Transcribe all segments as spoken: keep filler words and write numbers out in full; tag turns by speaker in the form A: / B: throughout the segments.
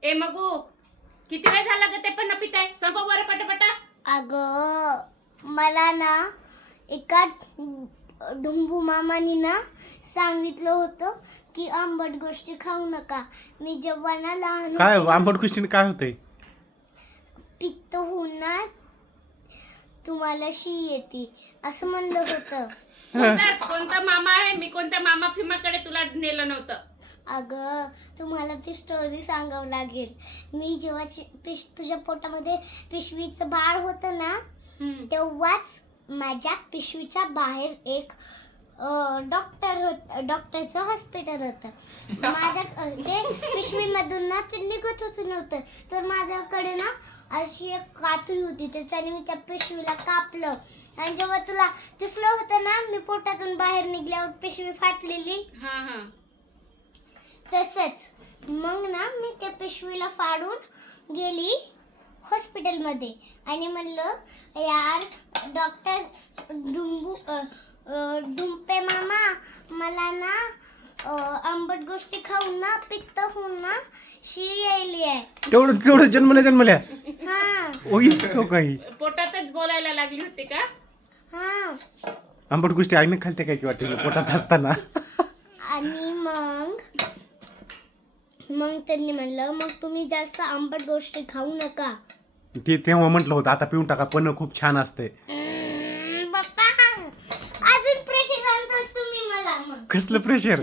A: ए मगू किती वेळ झाला ग ते पण न पिताय संपव बरं पटापटा.
B: अगं मला ना एका डुंबू मामानी ना सांगितलं होतं की आंबट गोष्टी खाऊ नका. मी जेव्हा ना लहान
C: काय
B: होते ना,
C: आंबट गोष्टीने काय होतंय?
B: पित्त होऊन ना तुम्हाला शी येते असं म्हणलं होतं.
A: कोणता कोणता मामा आहे? मी कोणत्या मामा फिमाकडे तुला नेलं नव्हतं.
B: अगं तुम्हाला ती स्टोरी सांगावं लागेल. मी जेव्हा ची- पिश तुझ्या पोटामध्ये पिशवीचं बाळ होतं ना
A: हम्म.
B: तेव्हाच माझ्या पिशवीच्या बाहेर एक डॉक्टर होत डॉक्टरचं हॉस्पिटल होतं. माझ्या अ, ते पिशवीमधून ना ते निघत होतं नव्हतं. तर माझ्याकडे ना अशी एक कात्री होती. त्याच्याने मी त्या पिशवीला कापलं आणि जेव्हा तुला दिसलं होतं ना मी पोटातून बाहेर निघल्यावर पिशवी फाटलेली
A: हा हा
B: तसंच मग ना मी त्या पिशवीला फाडून गेली हॉस्पिटलमध्ये आणि म्हणलं यार डॉक्टर डुंबू अ, अ, डुंपे मामा मला ना अ, आंबट गोष्टी खाऊन ना पित्त होऊन ना शी यायली आहे.
C: तेवढं तेवढं जन्मल्या जन्मल्या
B: हा
C: ओही तो काही
A: पोटातच बोलायला लागली होती का?
B: हा
C: आंबट गोष्टी आईने खालते काय की वाटते पोटात असताना.
B: आणि मग मग त्यांनी म्हणलं मग तुम्ही जास्त आंबट गोष्टी खाऊ नका.
C: ते तेव्हा म्हटलं होतं आता पिऊन टाका पण खूप छान असते.
B: हम्म, बाप्पा अजून प्रेशर आणतात तुम्ही मला. मग
C: कसलं प्रेशर?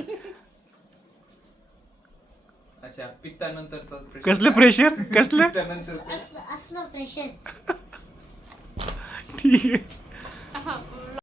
D: अच्छा पित्तानंतरचा pressure.
C: कसलं प्रेशर? कसलं?
D: पित्तानंतरचं.
B: असलं असलं प्रेशर.
C: ठीक आहे.
A: हा.